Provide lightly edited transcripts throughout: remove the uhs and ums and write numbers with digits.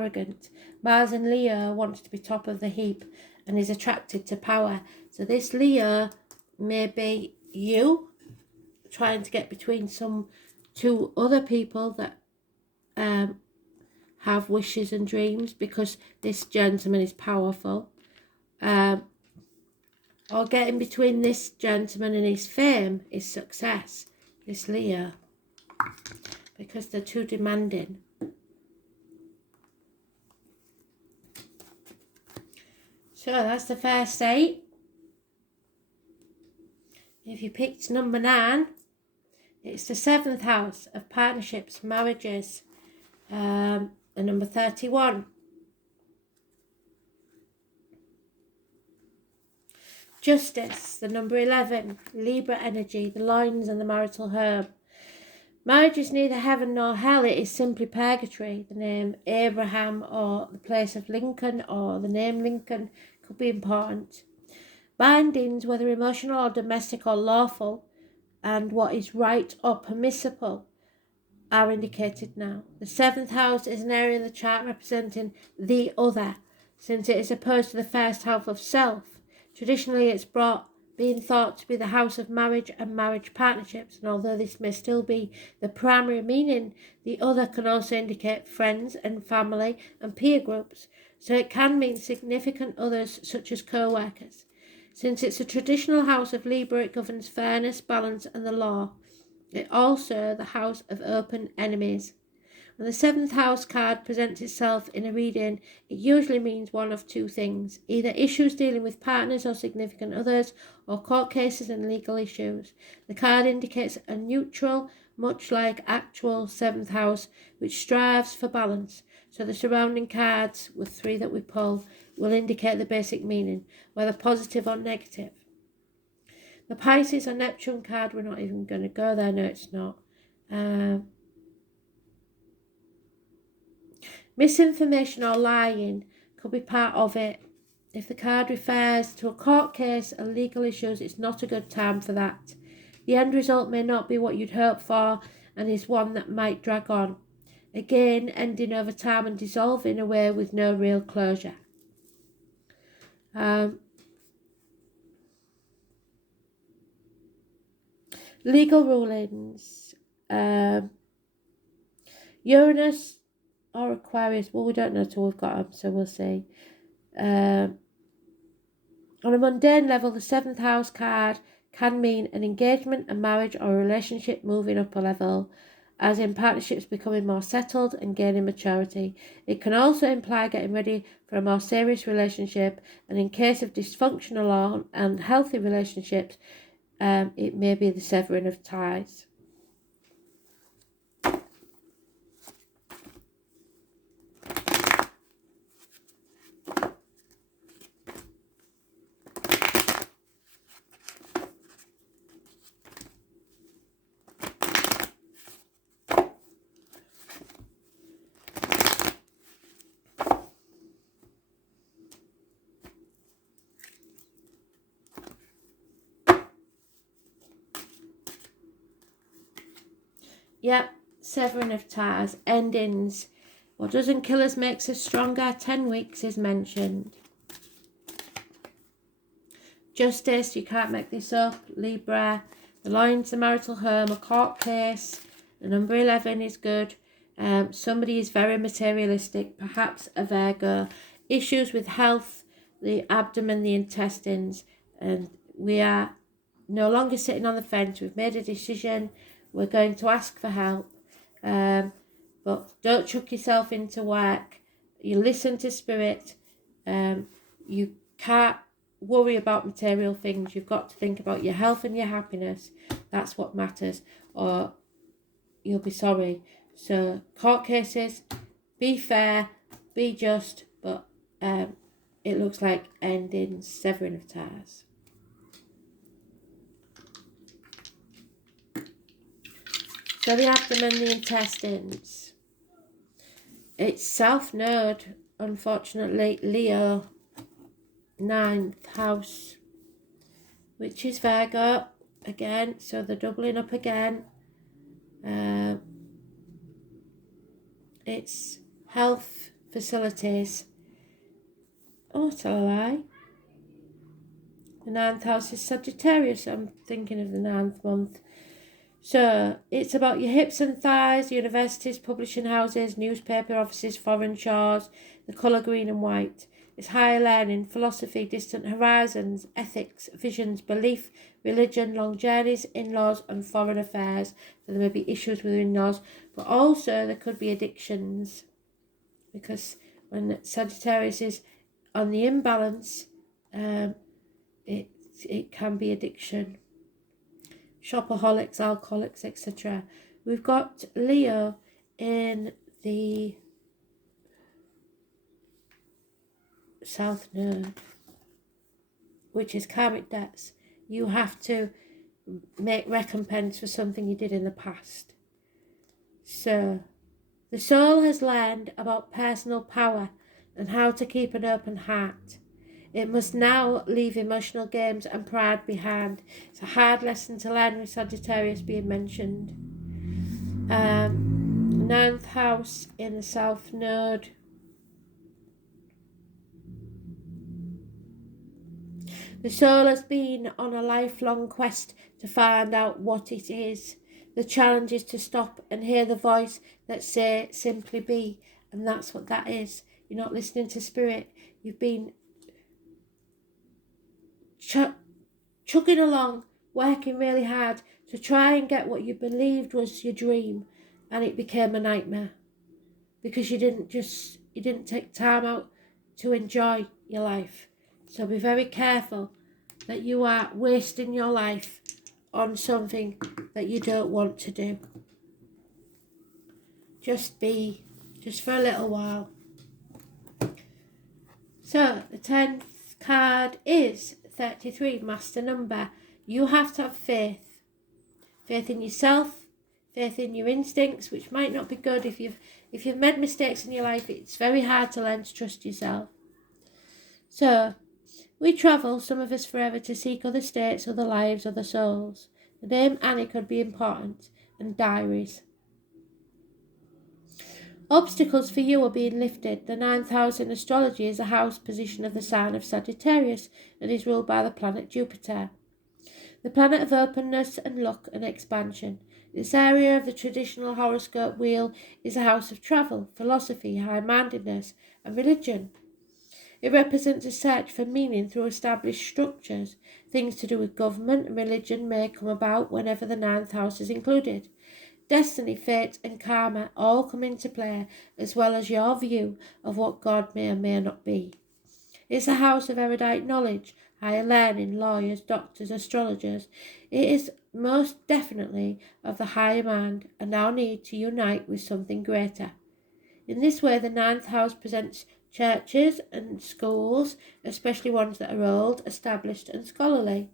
arrogant. Mars in Leo wants to be top of the heap and is attracted to power. So this Leo may be you trying to get between two other people that have wishes and dreams, because this gentleman is powerful. Or getting between this gentleman and his fame, his success, this Leo, because they're too demanding. So that's the first 8. If you picked number 9, it's the 7th house of partnerships, marriages, and number 31. Justice, the number 11, Libra energy, the lines and the marital home. Marriage is neither heaven nor hell, it is simply purgatory. The name Abraham or the place of Lincoln or the name Lincoln could be important. Bindings, whether emotional or domestic or lawful, and what is right or permissible, are indicated now. The 7th house is an area in the chart representing the other, since it is opposed to the first house of self. Traditionally, it's being thought to be the house of marriage and marriage partnerships, and although this may still be the primary meaning, the other can also indicate friends and family and peer groups, so it can mean significant others such as co-workers. Since it's a traditional house of Libra, it governs fairness, balance and the law. It's also the house of open enemies. When the 7th house card presents itself in a reading, it usually means one of 2 things: either issues dealing with partners or significant others, or court cases and legal issues. The card indicates a neutral, much like actual 7th house, which strives for balance. So the surrounding cards, with 3 that we pull, will indicate the basic meaning, whether positive or negative. The Pisces or Neptune card, we're not even going to go there. No, it's not. Misinformation or lying could be part of it. If the card refers to a court case or legal issues, it's not a good time for that. The end result may not be what you'd hope for and is one that might drag on, again ending over time and dissolving away with no real closure. Legal rulings. Uranus or Aquarius, well, we don't know till we've got them, so we'll see. On a mundane level, the 7th house card can mean an engagement, a marriage or a relationship moving up a level, as in partnerships becoming more settled and gaining maturity. It can also imply getting ready for a more serious relationship, and in case of dysfunctional or unhealthy relationships, it may be the severing of ties. Yep, severing of ties, endings. What doesn't kill us makes us stronger. 10 weeks is mentioned. Justice, you can't make this up. Libra, the lines, the marital home, a court case. The number 11 is good. Somebody is very materialistic, perhaps a Virgo. Issues with health, the abdomen, the intestines. And we are no longer sitting on the fence. We've made a decision. We're going to ask for help, but don't chuck yourself into work. You listen to spirit. You can't worry about material things. You've got to think about your health and your happiness. That's what matters, or you'll be sorry. So court cases, be fair, be just, but it looks like ending, severing of ties. So the abdomen, the intestines. It's South Node, unfortunately, Leo, 9th house, which is Virgo again. So they're doubling up again. It's health, facilities. Oh, tell a lie. The 9th house is Sagittarius. I'm thinking of the 9th month. So it's about your hips and thighs, universities, publishing houses, newspaper offices, foreign shores, the colour green and white. It's higher learning, philosophy, distant horizons, ethics, visions, belief, religion, long journeys, in-laws and foreign affairs. So there may be issues with in-laws, but also there could be addictions, because when Sagittarius is on the imbalance, it can be addiction. Shopaholics, alcoholics, etc. We've got Leo in the South Node, which is karmic debts. You have to make recompense for something you did in the past. So, the soul has learned about personal power and how to keep an open heart. It must now leave emotional games and pride behind. It's a hard lesson to learn with Sagittarius being mentioned. 9th house in the South Node. The soul has been on a lifelong quest to find out what it is. The challenge is to stop and hear the voice that say simply be, and that's what that is. You're not listening to spirit. You've been chugging along, working really hard to try and get what you believed was your dream, and it became a nightmare because you didn't take time out to enjoy your life. So be very careful that you are wasting your life on something that you don't want to do. Just for a little while. So the 10th card is 33, master number. You have to have faith. Faith in yourself, faith in your instincts, which might not be good if you've made mistakes in your life. It's very hard to learn to trust yourself. So we travel, some of us forever, to seek other states, other lives, other souls. The name Annie could be important, and diaries. Obstacles for you are being lifted. The 9th house in astrology is a house position of the sign of Sagittarius and is ruled by the planet Jupiter, the planet of openness and luck and expansion. This area of the traditional horoscope wheel is a house of travel, philosophy, high-mindedness and religion. It represents a search for meaning through established structures. Things to do with government and religion may come about whenever the 9th house is included. Destiny, fate and karma all come into play, as well as your view of what God may or may not be. It's a house of erudite knowledge, higher learning, lawyers, doctors, astrologers. It is most definitely of the higher mind and our need to unite with something greater. In this way, the 9th house presents churches and schools, especially ones that are old, established and scholarly.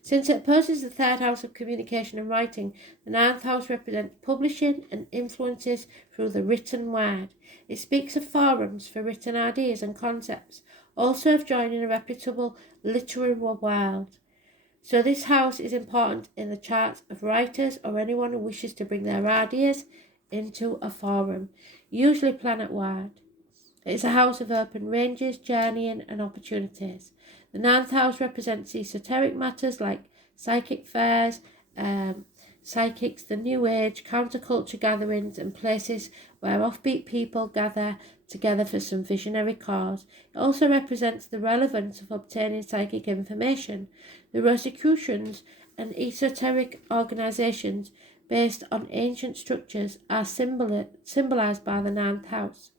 Since it opposes the 3rd house of communication and writing, the 9th house represents publishing and influences through the written word. It speaks of forums for written ideas and concepts, also of joining a reputable literary world. So this house is important in the charts of writers or anyone who wishes to bring their ideas into a forum, usually planet-wide. It is a house of open ranges, journeying and opportunities. The 9th house represents esoteric matters like psychic fairs, psychics, the New Age, counterculture gatherings and places where offbeat people gather together for some visionary cause. It also represents the relevance of obtaining psychic information. The Rosicrucians and esoteric organizations based on ancient structures are symbolized by the 9th house.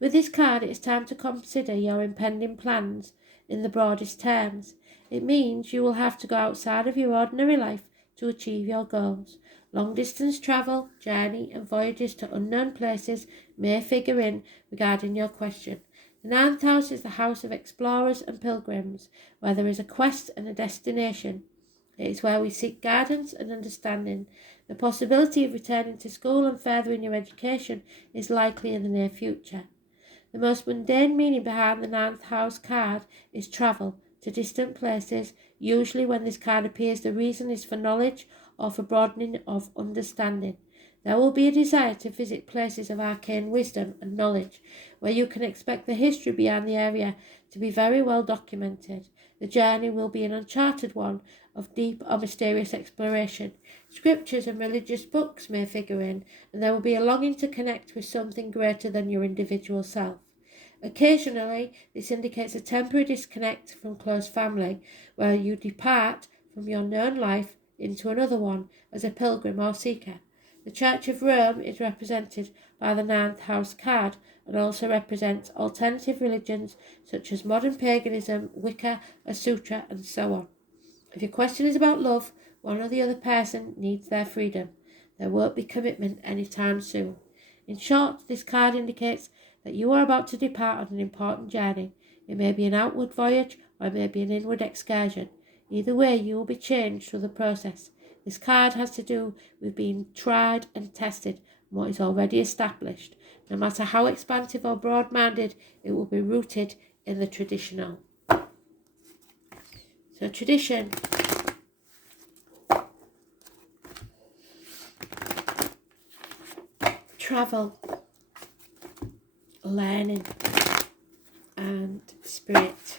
With this card, it is time to consider your impending plans in the broadest terms. It means you will have to go outside of your ordinary life to achieve your goals. Long-distance travel, journey and voyages to unknown places may figure in regarding your question. The 9th house is the house of explorers and pilgrims, where there is a quest and a destination. It is where we seek guidance and understanding. The possibility of returning to school and furthering your education is likely in the near future. The most mundane meaning behind the 9th house card is travel to distant places. Usually when this card appears, the reason is for knowledge or for broadening of understanding. There will be a desire to visit places of arcane wisdom and knowledge, where you can expect the history behind the area to be very well documented. The journey will be an uncharted one of deep or mysterious exploration. Scriptures and religious books may figure in, and there will be a longing to connect with something greater than your individual self. Occasionally, this indicates a temporary disconnect from close family, where you depart from your known life into another one as a pilgrim or seeker. The Church of Rome is represented by the 9th house card and also represents alternative religions such as modern paganism, Wicca, a sutra, and so on. If your question is about love, one or the other person needs their freedom. There won't be commitment anytime soon. In short, this card indicates that you are about to depart on an important journey. It may be an outward voyage or it may be an inward excursion. Either way, you will be changed through the process. This card has to do with being tried and tested on what is already established. No matter how expansive or broad-minded, it will be rooted in the traditional. So tradition. Travel. Learning. And spirit.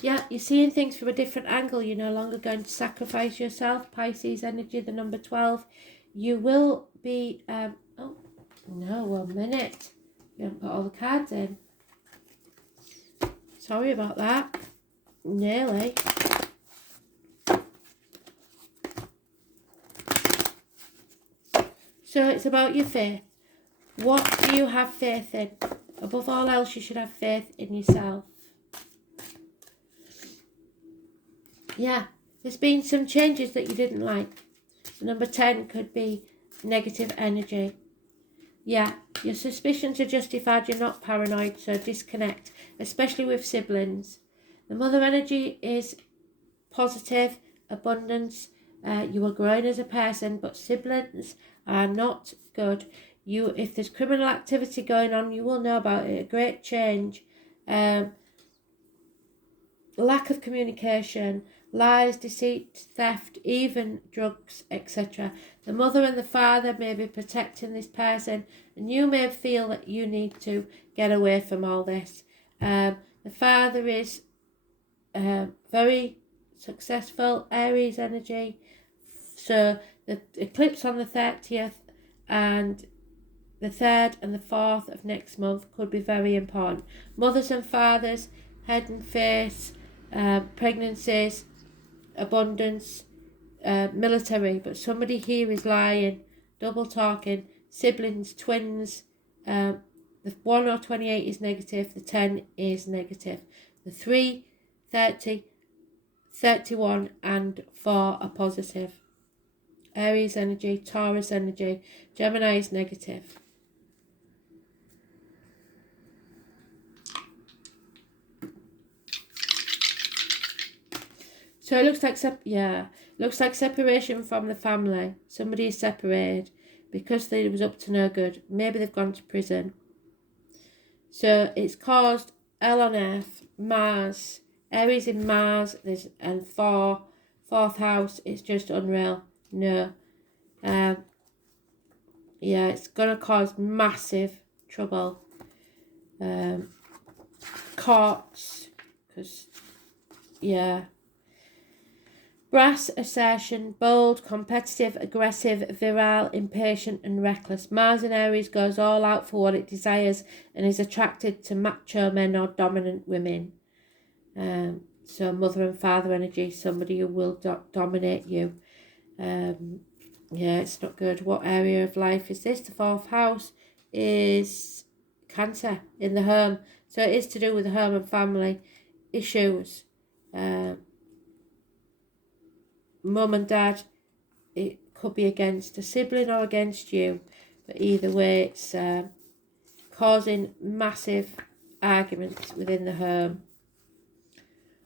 Yeah, you're seeing things from a different angle. You're no longer going to sacrifice yourself. Pisces energy, the number 12. You will be, oh, no, 1 minute. You haven't put all the cards in. Sorry about that. Nearly. So it's about your faith. What do you have faith in? Above all else, you should have faith in yourself. Yeah, there's been some changes that you didn't like. The number 10 could be negative energy. Yeah, your suspicions are justified. You're not paranoid, so disconnect, especially with siblings. The mother energy is positive, abundance. You are growing as a person, but siblings are not good. If there's criminal activity going on, you will know about it. A great change. Lack of communication, lies, deceit, theft, even drugs, etc. The mother and the father may be protecting this person, and you may feel that you need to get away from all this. The father is very successful, Aries energy. So the eclipse on the 30th and the 3rd and the 4th of next month could be very important. Mothers and fathers, head and face, pregnancies, abundance, military, but somebody here is lying, double talking, siblings, twins. The 1 or 28 is negative, the 10 is negative. The 3, 30, 31 and 4 are positive. Aries energy, Taurus energy, Gemini is negative. So it looks like separation from the family. Somebody is separated because they was up to no good. Maybe they've gone to prison. So it's caused L on Earth, Mars, Aries in Mars, and 4th house. It's just unreal. No. Yeah, it's gonna cause massive trouble. Courts, because yeah. Brass, assertion, bold, competitive, aggressive, virile, impatient and reckless. Mars in Aries goes all out for what it desires and is attracted to macho men or dominant women. So mother and father energy, somebody who will dominate you. Yeah, it's not good. What area of life is this? The 4th house is Cancer in the home. So it is to do with the home and family issues. Mum and dad, it could be against a sibling or against you, but either way it's causing massive arguments within the home,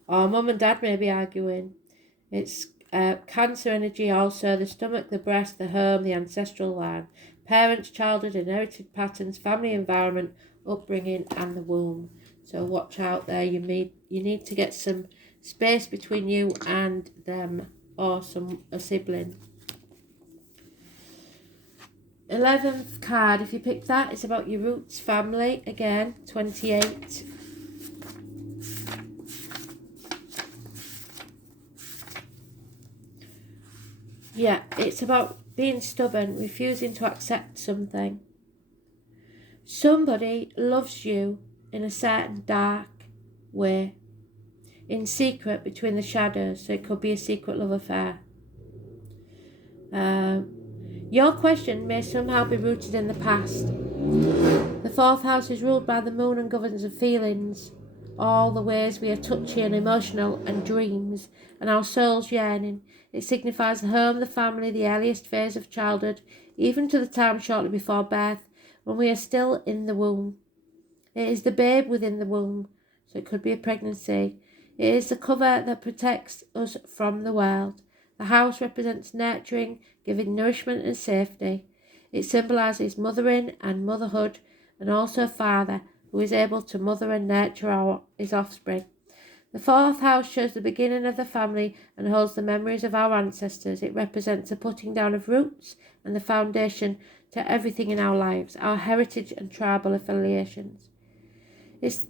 or mum and dad may be arguing. It's Cancer energy also, the stomach, the breast, the home, the ancestral line, parents, childhood, inherited patterns, family environment, upbringing, and the womb. So watch out there. You need to get some space between you and them or a sibling. 11th card, if you pick that, it's about your roots, family, again, 28. Yeah, it's about being stubborn, refusing to accept something. Somebody loves you in a certain dark way, in secret between the shadows, so it could be a secret love affair. Your question may somehow be rooted in the past. The 4th house is ruled by the moon and governs the feelings, all the ways we are touchy and emotional, and dreams, and our soul's yearning. It signifies the home, the family, the earliest phase of childhood, even to the time shortly before birth, when we are still in the womb. It is the babe within the womb, so it could be a pregnancy. It is the cover that protects us from the world. The house represents nurturing, giving nourishment and safety. It symbolises mothering and motherhood, and also a father who is able to mother and nurture his offspring. The 4th house shows the beginning of the family and holds the memories of our ancestors. It represents the putting down of roots and the foundation to everything in our lives, our heritage and tribal affiliations. It's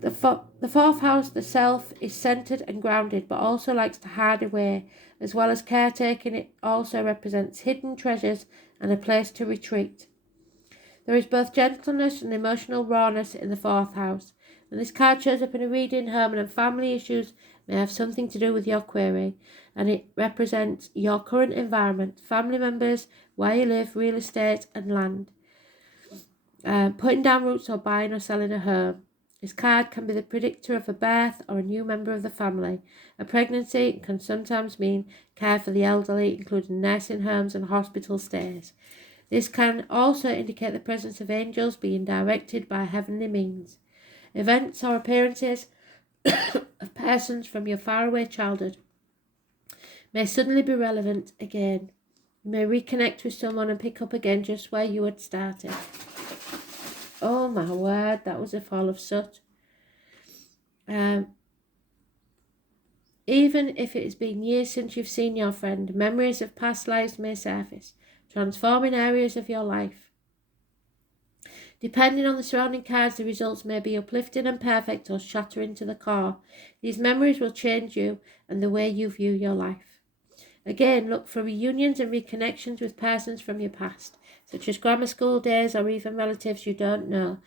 the 4th house, the self, is centered and grounded, but also likes to hide away. As well as caretaking, it also represents hidden treasures and a place to retreat. There is both gentleness and emotional rawness in the 4th house. When this card shows up in a reading, home and family issues may have something to do with your query, and it represents your current environment, family members, where you live, real estate and land, putting down roots or buying or selling a home. This card can be the predictor of a birth or a new member of the family. A pregnancy can sometimes mean care for the elderly, including nursing homes and hospital stays. This can also indicate the presence of angels being directed by heavenly means. Events or appearances of persons from your faraway childhood may suddenly be relevant again. You may reconnect with someone and pick up again just where you had started. Oh my word, that was a fall of soot. Even if it has been years since you've seen your friend, memories of past lives may surface, transforming areas of your life. Depending on the surrounding cards, the results may be uplifting and perfect or shattering to the core. These memories will change you and the way you view your life. Again, look for reunions and reconnections with persons from your past, such as grammar school days or even relatives you don't know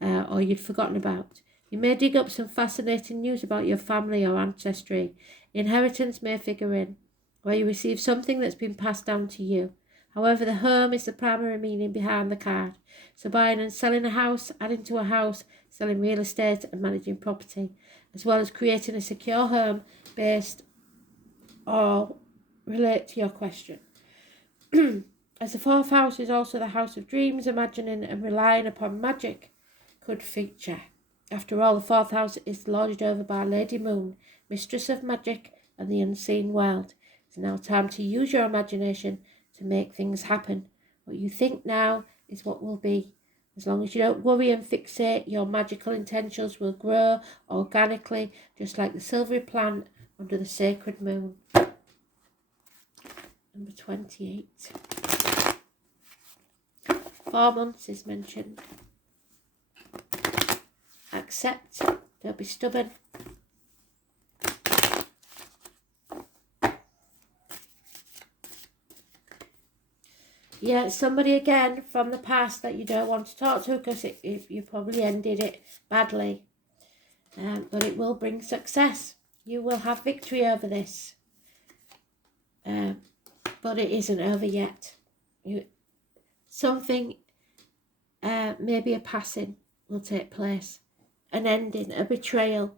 or you'd forgotten about. You may dig up some fascinating news about your family or ancestry. Inheritance may figure in, where you receive something that's been passed down to you. However, the home is the primary meaning behind the card. So buying and selling a house, adding to a house, selling real estate and managing property, as well as creating a secure home based or relate to your question. As the 4th house is also the house of dreams, imagining and relying upon magic could feature. After all, the 4th house is lorded over by Lady Moon, mistress of magic and the unseen world. It's now time to use your imagination to make things happen. What you think now is what will be. As long as you don't worry and fixate, your magical intentions will grow organically, just like the silvery plant under the sacred moon. Number 28. 4 months is mentioned. Accept, don't be stubborn. Yeah, somebody again from the past that you don't want to talk to because you probably ended it badly. But it will bring success. You will have victory over this. But it isn't over yet. Something, maybe a passing will take place. An ending, a betrayal.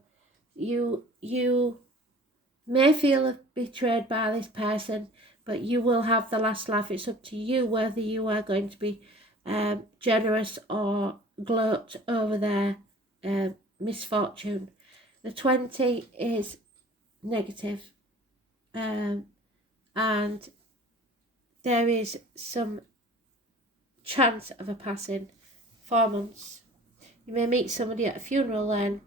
You may feel betrayed by this person, but you will have the last laugh. It's up to you whether you are going to be generous or gloat over their misfortune. The 20 is negative, and there is some chance of a passing. 4 months. You may meet somebody at a funeral then.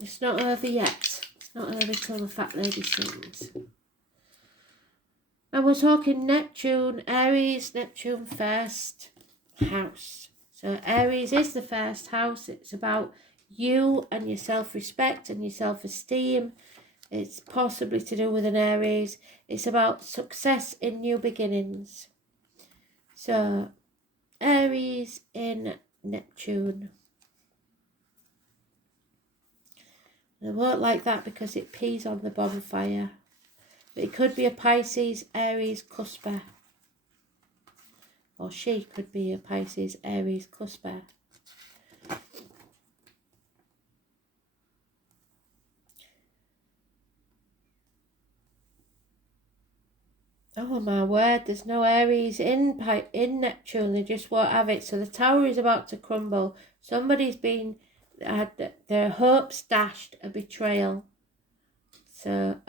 It's not over yet. It's not over till the fat lady sings. And we're talking Neptune, Aries, Neptune first house. So Aries is the first house. It's about you and your self-respect and your self-esteem. It's possibly to do with an Aries. It's about success in new beginnings. So Aries in Neptune. They won't like that because it pees on the bonfire. But it could be a Pisces, Aries, cusper. Or she could be a Pisces, Aries, cusper. Oh my word, there's no Aries in Neptune. They just won't have it. So the tower is about to crumble. Somebody's had their hopes dashed, a betrayal. So,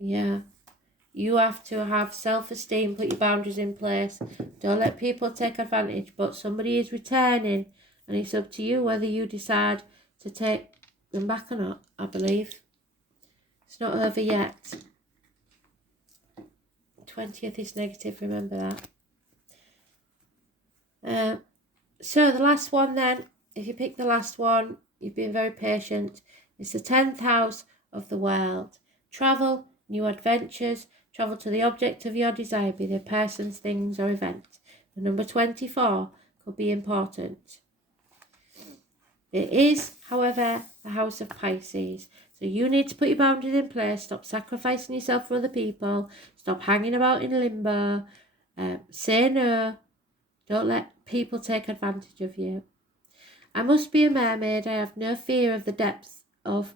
yeah. You have to have self-esteem, put your boundaries in place. Don't let people take advantage. But somebody is returning, and it's up to you whether you decide to take them back or not, I believe. It's not over yet. 20th is negative, remember that. So the last one then, if you pick the last one, you've been very patient. It's the 10th house of the world. Travel, new adventures, travel to the object of your desire, be they persons, things or events. The number 24 could be important. It is, however, the house of Pisces. So you need to put your boundaries in place, stop sacrificing yourself for other people, stop hanging about in limbo, say no, don't let people take advantage of you. I must be a mermaid, I have no fear of the depths of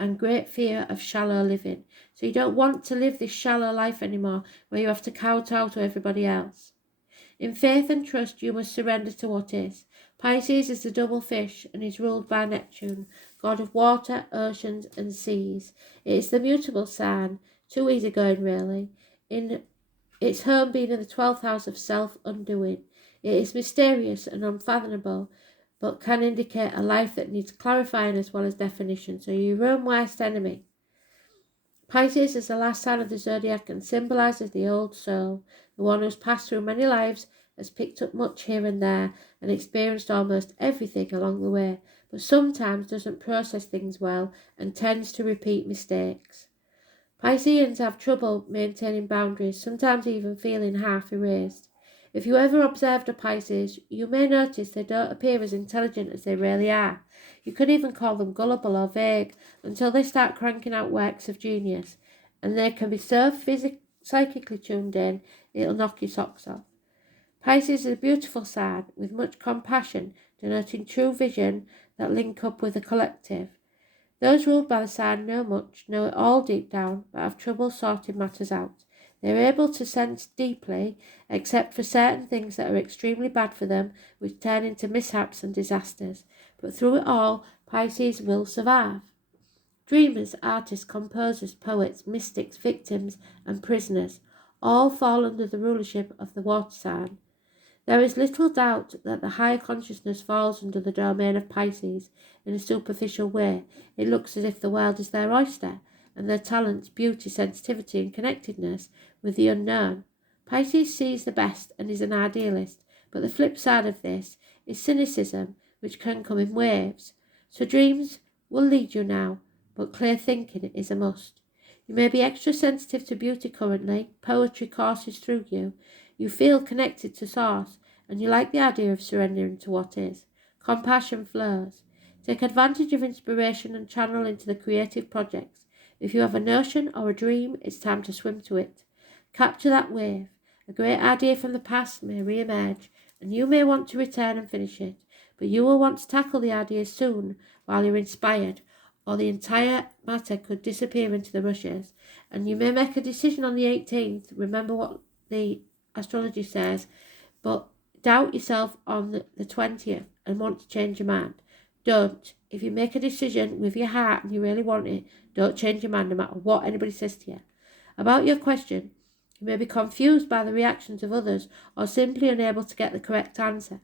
and great fear of shallow living. So you don't want to live this shallow life anymore where you have to kowtow to everybody else. In faith and trust you must surrender to what is. Pisces is the double fish and is ruled by Neptune, god of water, oceans and seas. It is the mutable sign, too easygoing really, in its home being in the 12th house of self-undoing. It is mysterious and unfathomable, but can indicate a life that needs clarifying as well as definition. So you're your own worst enemy. Pisces is the last sign of the zodiac and symbolises the old soul, the one who's passed through many lives, has picked up much here and there, and experienced almost everything along the way, but sometimes doesn't process things well and tends to repeat mistakes. Pisceans have trouble maintaining boundaries, sometimes even feeling half erased. If you ever observed a Pisces, you may notice they don't appear as intelligent as they really are. You could even call them gullible or vague until they start cranking out works of genius, and they can be so psychically tuned in, it'll knock your socks off. Pisces is a beautiful sign with much compassion, denoting true vision that link up with the collective. Those ruled by the sign know much, know it all deep down, but have trouble sorting matters out. They are able to sense deeply, except for certain things that are extremely bad for them, which turn into mishaps and disasters. But through it all, Pisces will survive. Dreamers, artists, composers, poets, mystics, victims, and prisoners all fall under the rulership of the water sign. There is little doubt that the higher consciousness falls under the domain of Pisces in a superficial way. It looks as if the world is their oyster, and their talents, beauty, sensitivity, and connectedness with the unknown. Pisces sees the best and is an idealist, but the flip side of this is cynicism, which can come in waves. So dreams will lead you now, but clear thinking is a must. You may be extra sensitive to beauty currently, poetry courses through you. You feel connected to source, and you like the idea of surrendering to what is. Compassion flows. Take advantage of inspiration and channel into the creative projects. If you have a notion or a dream, it's time to swim to it. Capture that wave. A great idea from the past may re-emerge, and you may want to return and finish it, but you will want to tackle the idea soon while you're inspired, or the entire matter could disappear into the rushes, and you may make a decision on the 18th. Remember what the astrology says, but doubt yourself on the 20th and want to change your mind. Don't. If you make a decision with your heart and you really want it, don't change your mind no matter what anybody says to you. About your question, you may be confused by the reactions of others or simply unable to get the correct answer.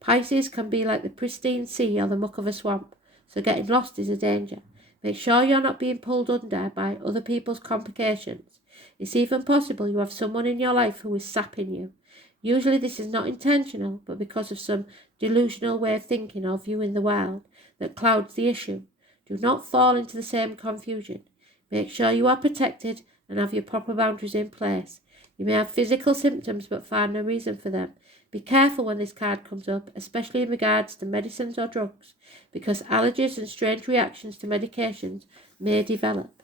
Pisces can be like the pristine sea or the muck of a swamp, so getting lost is a danger. Make sure you're not being pulled under by other people's complications. It's even possible you have someone in your life who is sapping you. Usually this is not intentional, but because of some delusional way of thinking or viewing the world that clouds the issue. Do not fall into the same confusion. Make sure you are protected and have your proper boundaries in place. You may have physical symptoms but find no reason for them. Be careful when this card comes up, especially in regards to medicines or drugs, because allergies and strange reactions to medications may develop.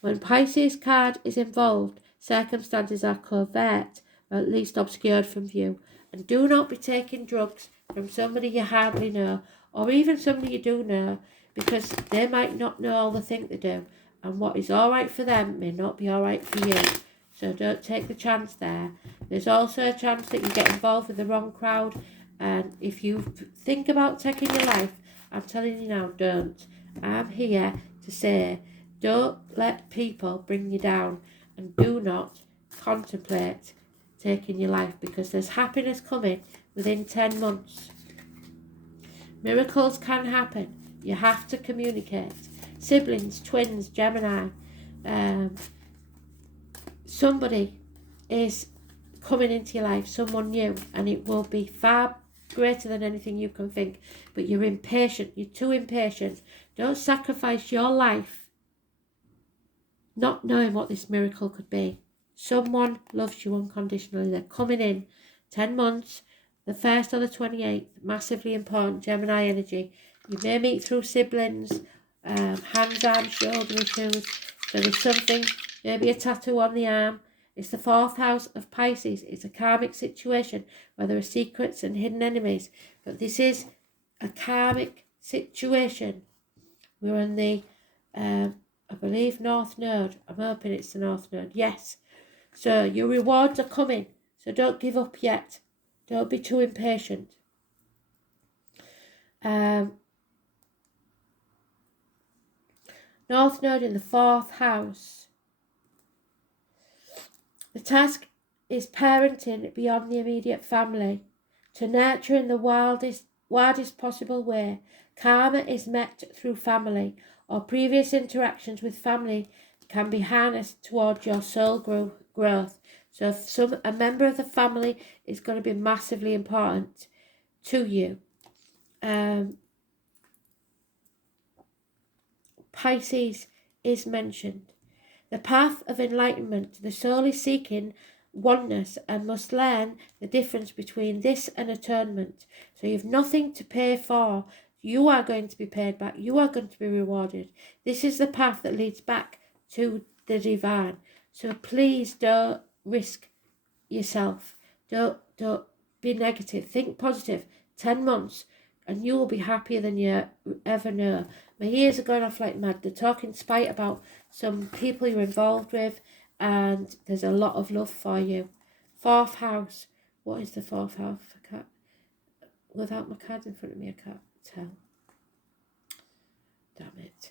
When Pisces card is involved, circumstances are covert or at least obscured from view. And do not be taking drugs from somebody you hardly know, or even somebody you do know, because they might not know all the thing they do, and what is all right for them may not be all right for you. So don't take the chance there. There's also a chance that you get involved with the wrong crowd, and if you think about taking your life, I'm telling you now, don't. I'm here to say, don't let people bring you down, and do not contemplate taking your life, because there's happiness coming within 10 months. Miracles can happen. You have to communicate. Siblings, twins, Gemini, somebody is coming into your life, someone new, and it will be far greater than anything you can think. But you're impatient. You're too impatient. Don't sacrifice your life not knowing what this miracle could be. Someone loves you unconditionally. They're coming in 10 months, the 1st or the 28th. Massively important, Gemini energy. You may meet through siblings, hands, arms, shoulder issues. So there's something, maybe a tattoo on the arm. It's the 4th house of Pisces. It's a karmic situation where there are secrets and hidden enemies. But this is a karmic situation. We're in the, I believe, North Node. I'm hoping it's the North Node. Yes. So your rewards are coming. So don't give up yet. Don't be too impatient. North Node in the 4th house. The task is parenting beyond the immediate family, to nurture in the wildest possible way. Karma is met through family, or previous interactions with family can be harnessed towards your soul growth. So if a member of the family is going to be massively important to you. Pisces is mentioned. The path of enlightenment. The soul is seeking oneness and must learn the difference between this and atonement. So you have nothing to pay for. You are going to be paid back. You are going to be rewarded. This is the path that leads back to the divine. So please don't risk yourself. Don't be negative. Think positive. 10 months and you will be happier than you ever know. My ears are going off like mad. They're talking spite about some people you're involved with, and there's a lot of love for you. 4th house. What is the 4th house? I can't, without my card in front of me, I can't tell. Damn it.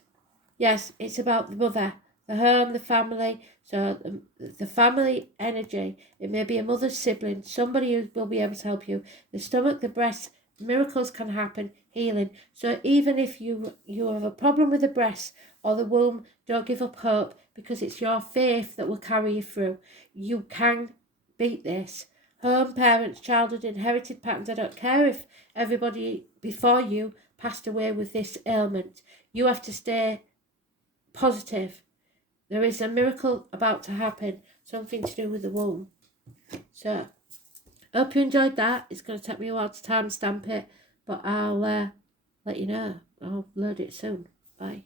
Yes, it's about the mother, the home, the family. So the family energy. It may be a mother's sibling, somebody who will be able to help you. The stomach, the breast. Miracles can happen, healing. So even if you have a problem with the breast or the womb, don't give up hope, because it's your faith that will carry you through. You can beat this. Home, parents, childhood, inherited patterns. I don't care if everybody before you passed away with this ailment. You have to stay positive. There is a miracle about to happen, something to do with the womb. So hope you enjoyed that. It's going to take me a while to timestamp it, but I'll let you know. I'll load it soon. Bye.